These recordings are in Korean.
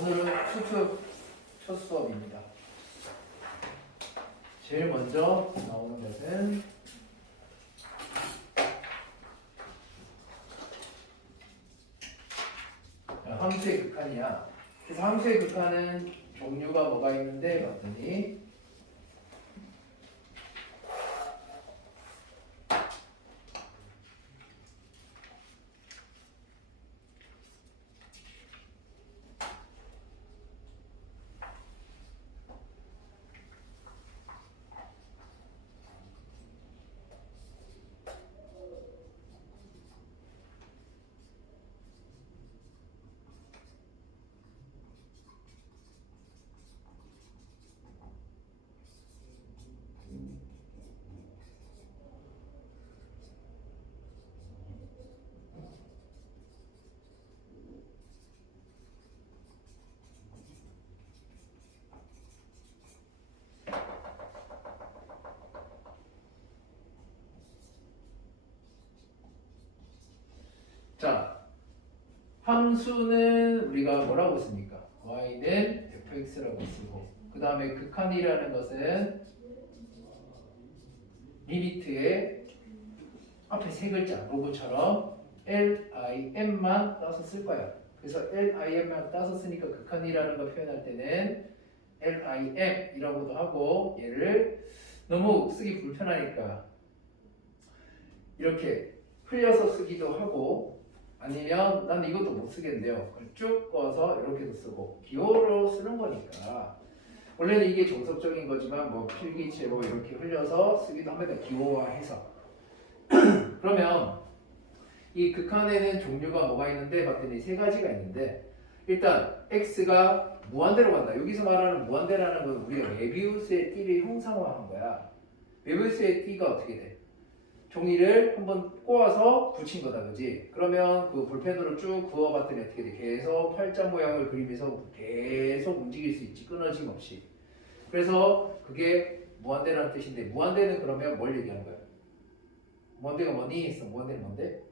오늘은 수특 첫 수업입니다. 제일 먼저 나오는 것은 함수의 극한이야. 그래서 함수의 극한은 종류가 뭐가 있는데 봤더니 자, 함수는 우리가 뭐라고 씁니까? y는 fx라고 쓰고 그 다음에 극한이라는 것은 리미트에 앞에 세 글자 로고처럼 lim만 따서 쓸 거야. 그래서 lim만 따서 쓰니까 극한이라는 거 표현할 때는 lim이라고도 하고 얘를 너무 쓰기 불편하니까 이렇게 흘려서 쓰기도 하고 아니면 난 이것도 못 쓰겠는데요. 쭉 꺼서 이렇게도 쓰고 기호로 쓰는 거니까 원래는 이게 정석적인 거지만 뭐 필기체로 이렇게 흘려서 쓰기도 합니다. 기호화해서. 그러면 이 극한에는 종류가 뭐가 있는데 봤더니 세 가지가 있는데 일단 x가 무한대로 간다. 여기서 말하는 무한대라는 건 우리가 메비우스의 띠를 형상화한 거야. 메비우스의 띠가 어떻게 돼? 종이를 한번 꼬아서 붙인 거다, 그지? 그러면 그 볼펜으로 쭉 그어봤더니 어떻게 돼? 계속 팔자 모양을 그리면서 계속 움직일 수 있지, 끊어짐 없이. 그래서 그게 무한대라는 뜻인데, 무한대는 그러면 뭘 얘기하는 거야? 무한대가 뭐니? 했어. 무한대는 뭔데?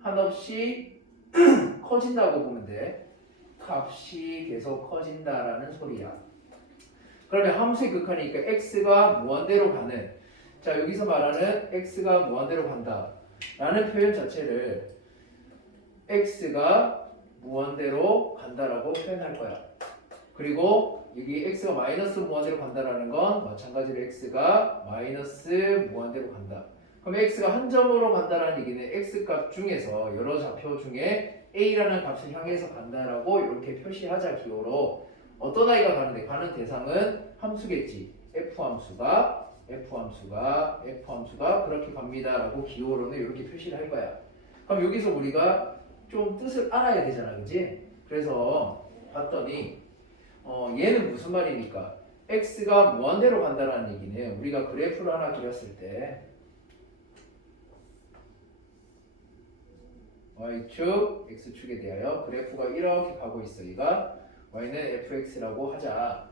한없이 커진다고 보면 돼. 값이 계속 커진다라는 소리야. 그러면 함수의 극한이니까 x가 무한대로 가는 자 여기서 말하는 x가 무한대로 간다 라는 표현 자체를 x가 무한대로 간다라고 표현할 거야. 그리고 여기 x가 마이너스 무한대로 간다라는 건 마찬가지로 x가 마이너스 무한대로 간다. 그럼 x가 한 점으로 간다라는 얘기는 x값 중에서 여러 좌표 중에 a라는 값을 향해서 간다라고 이렇게 표시하자 기호로. 어떤 아이가 가는데 가는 대상은 함수겠지. f함수가 그렇게 갑니다 라고 기호로는 이렇게 표시를 할 거야. 그럼 여기서 우리가 좀 뜻을 알아야 되잖아, 그지? 그래서 봤더니 얘는 무슨 말입니까? x가 무한대로 간다라는 얘기는 우리가 그래프를 하나 그렸을 때 y축, x축에 대하여 그래프가 이렇게 가고 있어. 얘가 y는 fx라고 하자.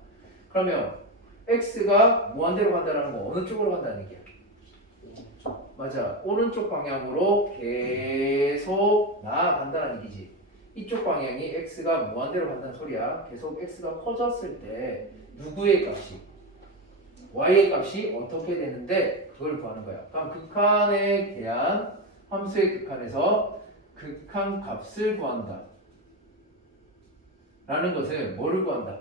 그러면 x가 무한대로 간다는 건 어느 쪽으로 간다는 얘기야? 맞아. 오른쪽 방향으로 계속 나아간다는 얘기지. 이쪽 방향이 x가 무한대로 간다는 소리야. 계속 x가 커졌을 때 누구의 값이? y의 값이 어떻게 되는데 그걸 구하는 거야. 그럼 극한에 대한 함수의 극한에서 극한 값을 구한다. 라는 것은 뭐를 구한다?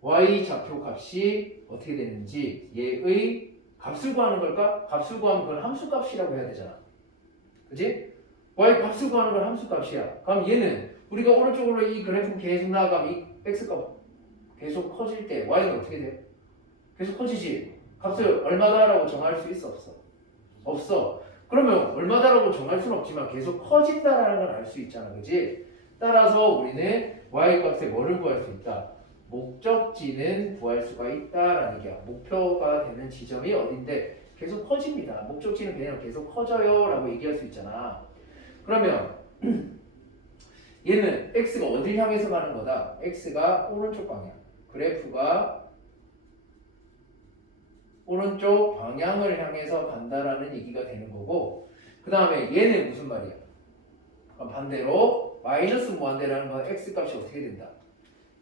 y 좌표 값이 어떻게 되는지 얘의 값을 구하는 걸까? 값을 구하면 그걸 함수 값이라고 해야 되잖아. 그지? y 값을 구하는 건 함수 값이야. 그럼 얘는 우리가 오른쪽으로 이 그래프 계속 나아가면 이 x값 계속 커질 때 y는 어떻게 돼? 계속 커지지. 값을 얼마다라고 정할 수 있어 없어? 없어. 그러면 얼마다라고 정할 수는 없지만 계속 커진다라는 걸 알 수 있잖아. 그지? 따라서 우리는 y 값에 뭐를 구할 수 있다? 목적지는 구할 수가 있다라는 얘기야. 목표가 되는 지점이 어딘데 계속 커집니다. 목적지는 그냥 계속 커져요 라고 얘기할 수 있잖아. 그러면 얘는 x가 어딜 향해서 가는 거다? x가 오른쪽 방향. 그래프가 오른쪽 방향을 향해서 간다라는 얘기가 되는 거고 그 다음에 얘는 무슨 말이야? 반대로 마이너스 무한대라는 건 x 값이 어떻게 된다?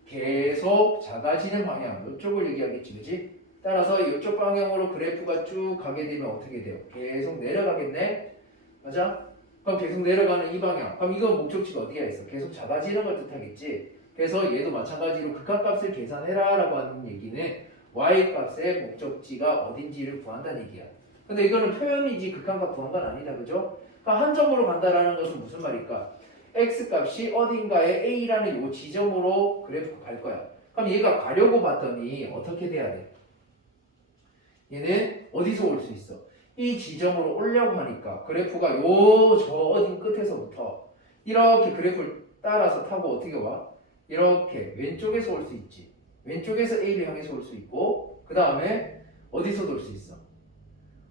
계속 작아지는 방향, 이쪽을 얘기하겠지, 그지? 따라서 이쪽 방향으로 그래프가 쭉 가게 되면 어떻게 돼요? 계속 내려가겠네? 맞아? 그럼 계속 내려가는 이 방향. 그럼 이건 목적지가 어디에 있어? 계속 작아지는 걸 뜻하겠지? 그래서 얘도 마찬가지로 극한값을 계산해라 라고 하는 얘기는 y값의 목적지가 어딘지를 구한다는 얘기야. 근데 이거는 표현이지 극한값 구한 건 아니다, 그죠? 그러니까 한 점으로 간다라는 것은 무슨 말일까? x값이 어딘가에 a라는 요 지점으로 그래프가 갈 거야. 그럼 얘가 가려고 봤더니 어떻게 돼야 돼? 얘는 어디서 올 수 있어? 이 지점으로 오려고 하니까 그래프가 요 저 어딘 끝에서부터 이렇게 그래프를 따라서 타고 어떻게 와? 이렇게 왼쪽에서 올 수 있지. 왼쪽에서 A를 향해서 올 수 있고 그 다음에 어디서도 올 수 있어?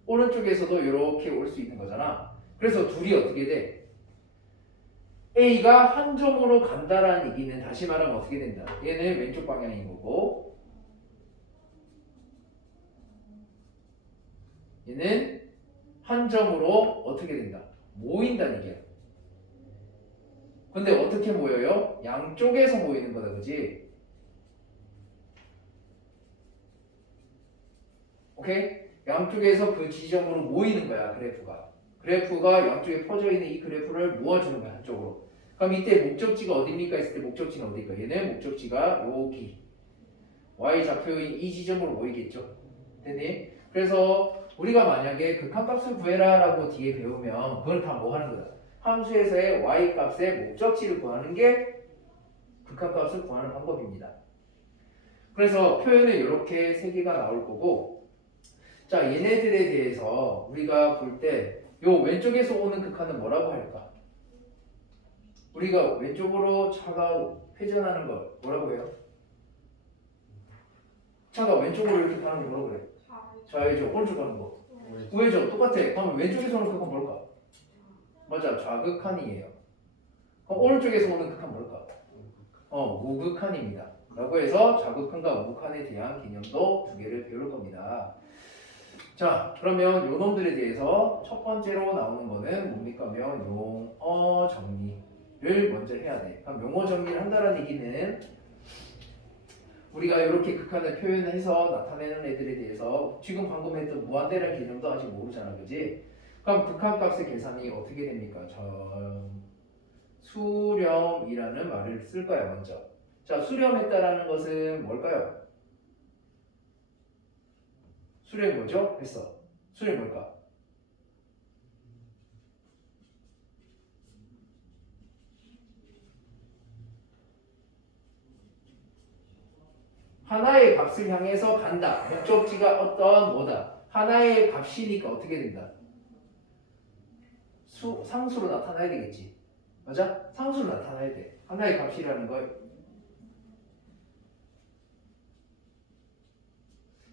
오른쪽에서도 이렇게 올 수 있는 거잖아. 그래서 둘이 어떻게 돼? A가 한 점으로 간다라는 얘기는 다시 말하면 어떻게 된다? 얘는 왼쪽 방향인 거고 얘는 한 점으로 어떻게 된다? 모인다는 얘기야. 근데 어떻게 모여요? 양쪽에서 모이는 거다, 그지? 오케이? 양쪽에서 그 지점으로 모이는 거야, 그래프가. 그래프가 양쪽에 퍼져 있는 이 그래프를 모아주는 거야, 한쪽으로. 그럼 이때 목적지가 어디입니까? 했을 때 목적지는 어디일까? 얘는 목적지가 여기. y 좌표인 이 지점으로 모이겠죠. 됐니? 그래서 우리가 만약에 극한값을 구해라 라고 뒤에 배우면 그걸 다 뭐 하는 거다? 함수에서의 y값의 목적지를 구하는 게 극한값을 구하는 방법입니다. 그래서 표현은 이렇게 세 개가 나올 거고 자 얘네들에 대해서 우리가 볼 때 요 왼쪽에서 오는 극한은 뭐라고 할까? 우리가 왼쪽으로 차가 회전하는 걸 뭐라고 해요? 차가 왼쪽으로 이렇게 가는 거 뭐라고 그래? 좌회전. 오른쪽 가는 거 우회전. 똑같아. 그럼 왼쪽에서 오는 극한 뭘까? 맞아, 좌극한이에요. 그럼 오른쪽에서 오는 극한 뭘까? 우극한입니다. 라고 해서 좌극한과 우극한에 대한 개념도 두 개를 배울 겁니다. 자, 그러면 요 놈들에 대해서 첫 번째로 나오는 거는 뭡니까? 하면 용어 정리를 먼저 해야 돼. 그럼 용어 정리를 한다는 얘기는 우리가 이렇게 극한을 표현해서 나타내는 애들에 대해서 지금 방금 했던 무한대라는 개념도 아직 모르잖아, 그지? 그럼 극한값의 계산이 어떻게 됩니까? 수렴이라는 말을 쓸 거야, 먼저. 자, 수렴했다라는 것은 뭘까요? 수렴이 뭐죠? 했어. 수렴이 뭘까? 하나의 값을 향해서 간다. 목적지가 어떤 뭐다. 하나의 값이니까 어떻게 된다? 상수로 나타나야 되겠지. 맞아? 상수로 나타나야 돼. 하나의 값이라는 걸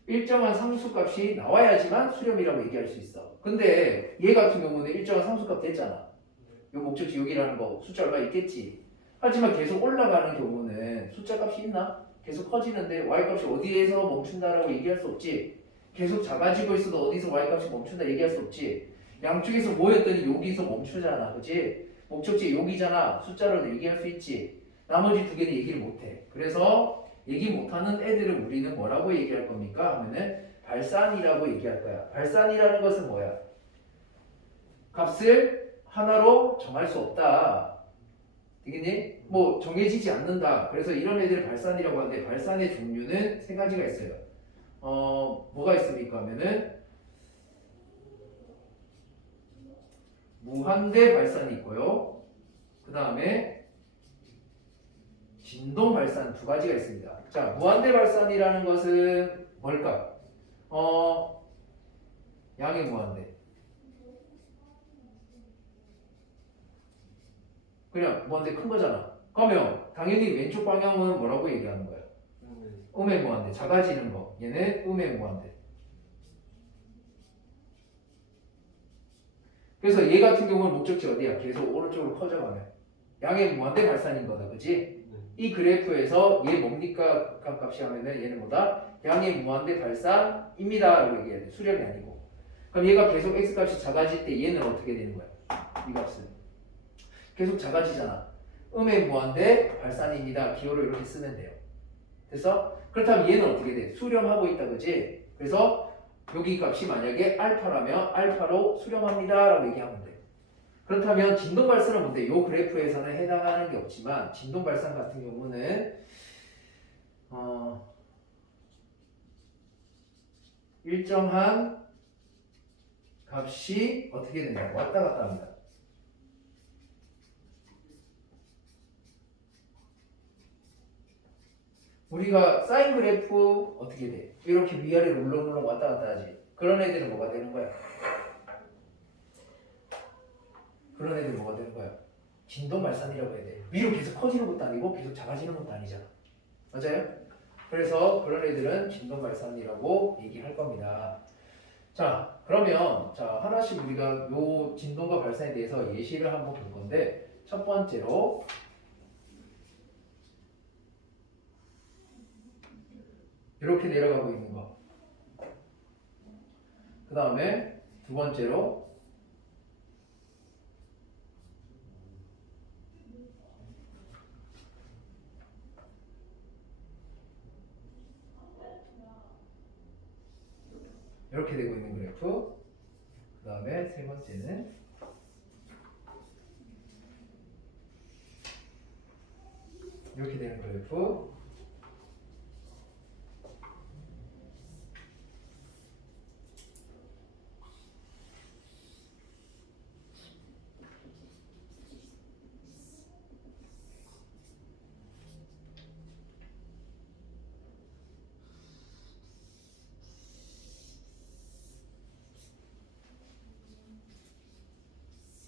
일정한 상수값이 나와야지만 수렴이라고 얘기할 수 있어. 근데 얘 같은 경우는 일정한 상수값 됐잖아. 요 목적지 여기라는 거 숫자 얼마 있겠지. 하지만 계속 올라가는 경우는 숫자 값이 있나? 계속 커지는데 y값이 어디에서 멈춘다라고 얘기할 수 없지. 계속 작아지고 있어도 어디서 y값이 멈춘다 얘기할 수 없지. 양쪽에서 모였더니 여기서 멈추잖아, 그치? 목적지 여기잖아. 숫자로 얘기할 수 있지. 나머지 두 개는 얘기를 못해. 그래서 얘기 못하는 애들을 우리는 뭐라고 얘기할 겁니까? 하면은 발산이라고 얘기할 거야. 발산이라는 것은 뭐야? 값을 하나로 정할 수 없다. 되겠니? 뭐 정해지지 않는다. 그래서 이런 애들을 발산이라고 하는데 발산의 종류는 세 가지가 있어요. 뭐가 있습니까? 하면은 무한대 발산이 있고요. 그 다음에 진동 발산 두 가지가 있습니다. 자, 무한대 발산이라는 것은 뭘까? 양의 무한대. 그냥 무한대 큰 거잖아. 그러면 당연히 왼쪽 방향은 뭐라고 얘기하는 거야? 음의 무한대. 작아지는 거. 얘는 음의 무한대. 그래서 얘 같은 경우는 목적지 어디야? 계속 오른쪽으로 커져가네. 양의 무한대 발산인 거다, 그치? 이 그래프에서 얘 뭡니까? 극한값이 하면은 얘는 뭐다? 양의 무한대 발산입니다 라고 얘기해야 돼. 수렴이 아니고. 그럼 얘가 계속 x값이 작아질 때 얘는 어떻게 되는 거야? 이 값은 계속 작아지잖아. 음의 무한대 발산입니다. 기호를 이렇게 쓰면 돼요. 됐어? 그렇다면 얘는 어떻게 돼? 수렴하고 있다, 그지? 그래서 여기 값이 만약에 알파라면 알파로 수렴합니다 라고 얘기하면 돼. 그렇다면 진동 발산은 뭔데? 이 그래프에서는 해당하는 게 없지만 진동 발산 같은 경우는 일정한 값이 어떻게 된다? 왔다 갔다 합니다. 우리가 사인 그래프 어떻게 돼? 이렇게 위아래로 울렁울렁 왔다 갔다 하지. 그런 애들은 뭐가 되는 거야? 그런 애들은 뭐가 되는 거야? 진동 발산이라고 해야 돼. 위로 계속 커지는 것도 아니고 계속 작아지는 것도 아니잖아. 맞아요? 그래서 그런 애들은 진동 발산이라고 얘기할 겁니다. 자, 그러면 하나씩 우리가 요 진동과 발산에 대해서 예시를 한번 볼 건데, 첫 번째로 이렇게 내려가고 있는 거. 그 다음에 두 번째로 이렇게 되고 있는 그래프. 그 다음에 세 번째는 이렇게 되는 그래프.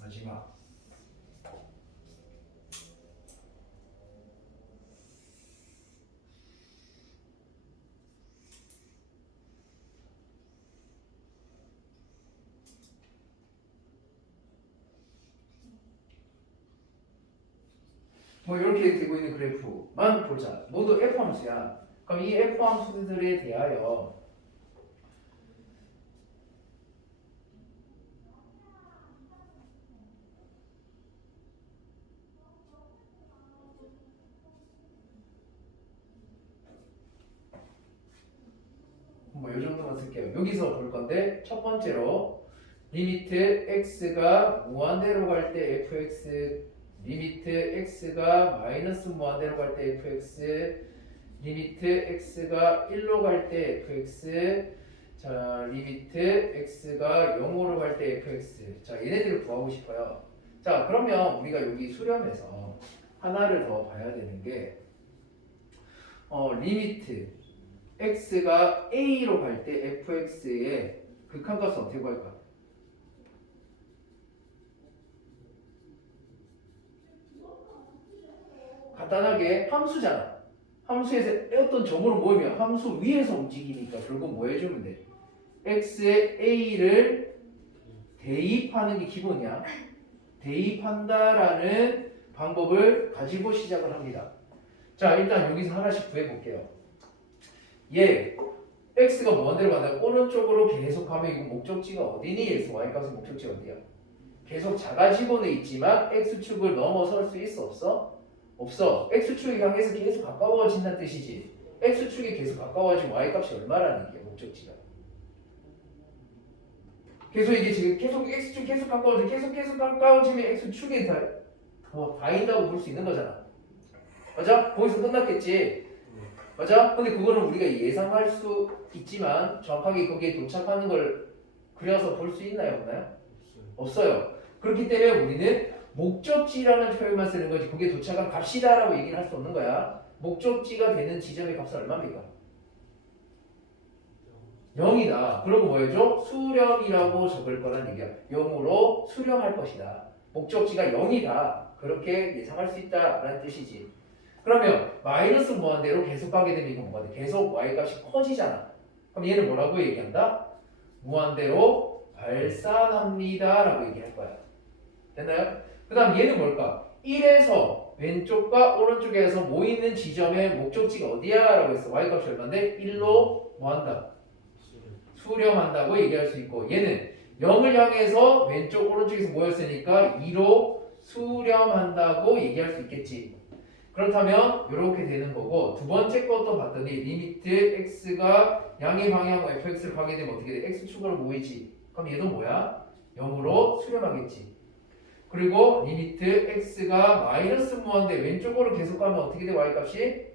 마지막 뭐 이렇게 되고 있는 그래프만 보자. 모두 F 함수야. 그럼 이 F 함수들에 대하여 뭐 이 정도만 쓸게요. 여기서 볼 건데 첫 번째로 리미트 x가 무한대로 갈 때 fx, 리미트 x가 마이너스 무한대로 갈 때 fx, 리미트 x가 1로 갈 때 fx, 자 리미트 x가 0으로 갈 때 fx. 자 얘네들을 구하고 싶어요. 자 그러면 우리가 여기 수렴해서 하나를 더 봐야 되는 게 리미트 x가 a로 갈 때 fx의 극한값은 어떻게 구할까? 간단하게 함수잖아. 함수에서 어떤 점으로 모이면 함수 위에서 움직이니까 결국 뭐 해주면 돼? x의 a를 대입하는 게 기본이야. 대입한다라는 방법을 가지고 시작을 합니다. 자 일단 여기서 하나씩 구해볼게요. 얘 x가 무한대로 간다. 오른쪽으로 계속 가면 이거 목적지가 어디니? 그래서 y값은 목적지 어디야? 계속 작아지고는 있지만 x축을 넘어설 수 있어 없어? 없어. x축을 향해서 계속 가까워진다는 뜻이지. x축이 계속 가까워지면 y값이 얼마라는 얘기야 목적지가. 계속 이게 지금 계속 x축 계속 가까워지면 x축이 더 다인다고 볼 수 있는 거잖아. 맞아? 거기서 끝났겠지. 맞아? 근데 그거는 우리가 예상할 수 있지만 정확하게 거기에 도착하는 걸 그려서 볼 수 있나요? 없나요? 없어요. 그렇기 때문에 우리는 목적지라는 표현만 쓰는 거지 거기에 도착한 값이다라고 얘기를 할 수 없는 거야. 목적지가 되는 지점의 값은 얼마입니까? 0이다. 그럼 뭐예요? 수렴이라고 적을 거란 얘기야. 0으로 수렴할 것이다. 목적지가 0이다. 그렇게 예상할 수 있다라는 뜻이지. 그러면 마이너스 무한대로 계속 가게 되면 이건 뭐가 돼? 계속 y값이 커지잖아. 그럼 얘는 뭐라고 얘기한다? 무한대로 발산합니다 라고 얘기할 거야. 됐나요? 그 다음 얘는 뭘까? 1에서 왼쪽과 오른쪽에서 모이는 지점의 목적지가 어디야? 라고 했어. y값이 얼마인데? 1로 뭐한다? 수렴한다고 얘기할 수 있고 얘는 0을 향해서 왼쪽 오른쪽에서 모였으니까 2로 수렴한다고 얘기할 수 있겠지. 그렇다면 이렇게 되는 거고 두 번째 것도 봤더니 리미트 x가 양의 방향으로 fx를 가게 되면 어떻게 돼? x축으로 모이지. 그럼 얘도 뭐야? 0으로 수렴하겠지. 그리고 리미트 x가 마이너스 무한대 왼쪽으로 계속 가면 어떻게 돼? y값이?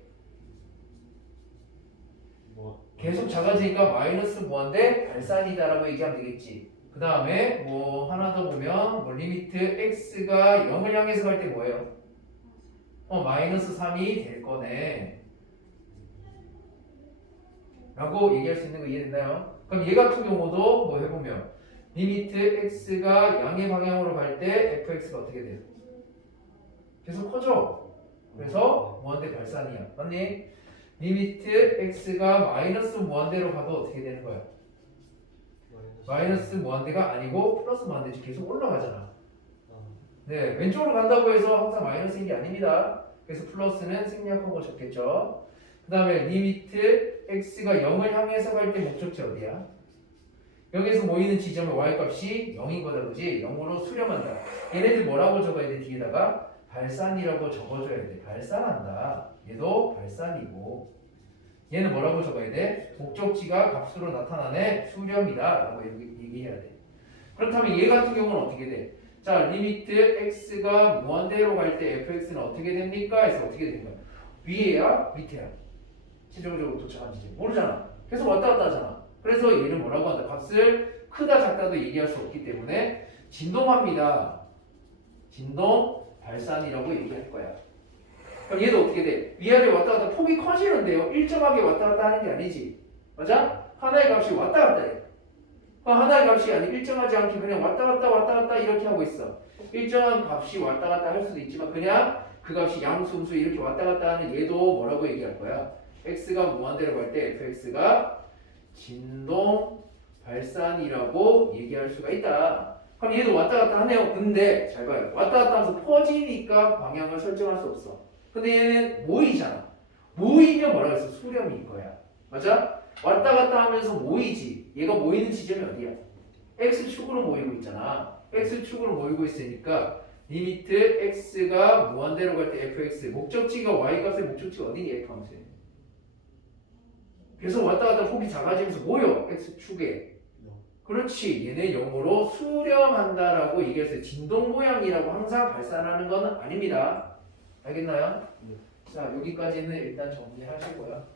계속 작아지니까 마이너스 무한대 발산이다라고 얘기하면 되겠지. 그 다음에 뭐 하나 더 보면 뭐 리미트 x가 0을 향해서 갈 때 뭐예요? 마이너스 3이 될 거네 라고 얘기할 수 있는 거 이해됐나요? 그럼 얘 같은 경우도 뭐 해보면 리미트 x가 양의 방향으로 갈 때 fx가 어떻게 돼요? 계속 커져. 그래서 무한대 발산이야. 맞니? 리미트 x가 마이너스 무한대로 가도 어떻게 되는 거야? 마이너스 무한대가 아니고 플러스 무한대지. 계속 올라가잖아. 네, 왼쪽으로 간다고 해서 항상 마이너스인 게 아닙니다. 그래서 플러스는 생략하고 적겠죠. 그 다음에 리미트 x가 0을 향해서 갈 때 목적지 어디야? 여기에서 모이는 지점의 y값이 0인 거다, 그지? 0으로 수렴한다. 얘네들 뭐라고 적어야 돼? 뒤에다가 발산이라고 적어줘야 돼. 발산한다. 얘도 발산이고 얘는 뭐라고 적어야 돼? 목적지가 값으로 나타나네 수렴이다 라고 얘기해야 돼. 그렇다면 얘 같은 경우는 어떻게 돼? 자, 리미트 x가 무한대로 갈 때 fx는 어떻게 됩니까? 해서 어떻게 되는 거야? 위에야? 밑에야? 최종적으로 도착한 지점 모르잖아. 계속 왔다 갔다 하잖아. 그래서 얘를 뭐라고 한다? 값을 크다 작다도 얘기할 수 없기 때문에 진동합니다. 진동 발산이라고 얘기할 거야. 그럼 얘도 어떻게 돼? 위아래 왔다 갔다 폭이 커지는데요. 일정하게 왔다 갔다 하는 게 아니지. 맞아? 하나의 값이 왔다 갔다 해. 하나의 값이 아니 일정하지 않게 그냥 왔다 갔다 이렇게 하고 있어. 일정한 값이 왔다 갔다 할 수도 있지만 그냥 그 값이 양수, 음수 이렇게 왔다 갔다 하는 얘도 뭐라고 얘기할 거야? x가 무한대로 갈 때 fx가 진동 발산이라고 얘기할 수가 있다. 그럼 얘도 왔다 갔다 하네요. 근데 잘 봐요. 왔다 갔다 하면서 퍼지니까 방향을 설정할 수 없어. 근데 얘는 모이잖아. 모이면 뭐라고 했어? 수렴일 거야. 맞아? 왔다 갔다 하면서 모이지. 얘가 모이는 지점이 어디야? x축으로 모이고 있잖아. x축으로 모이고 있으니까 리미트 x가 무한대로 갈 때 fx 목적지가 y값의 목적지가 어디니? f함수에. 그래서 왔다 갔다 폭이 작아지면서 모여. x축에. 그렇지. 얘네 0으로 수렴한다라고 얘기했어요. 진동 모양이라고 항상 발산하는 건 아닙니다. 알겠나요? 자, 여기까지는 일단 정리하시고요.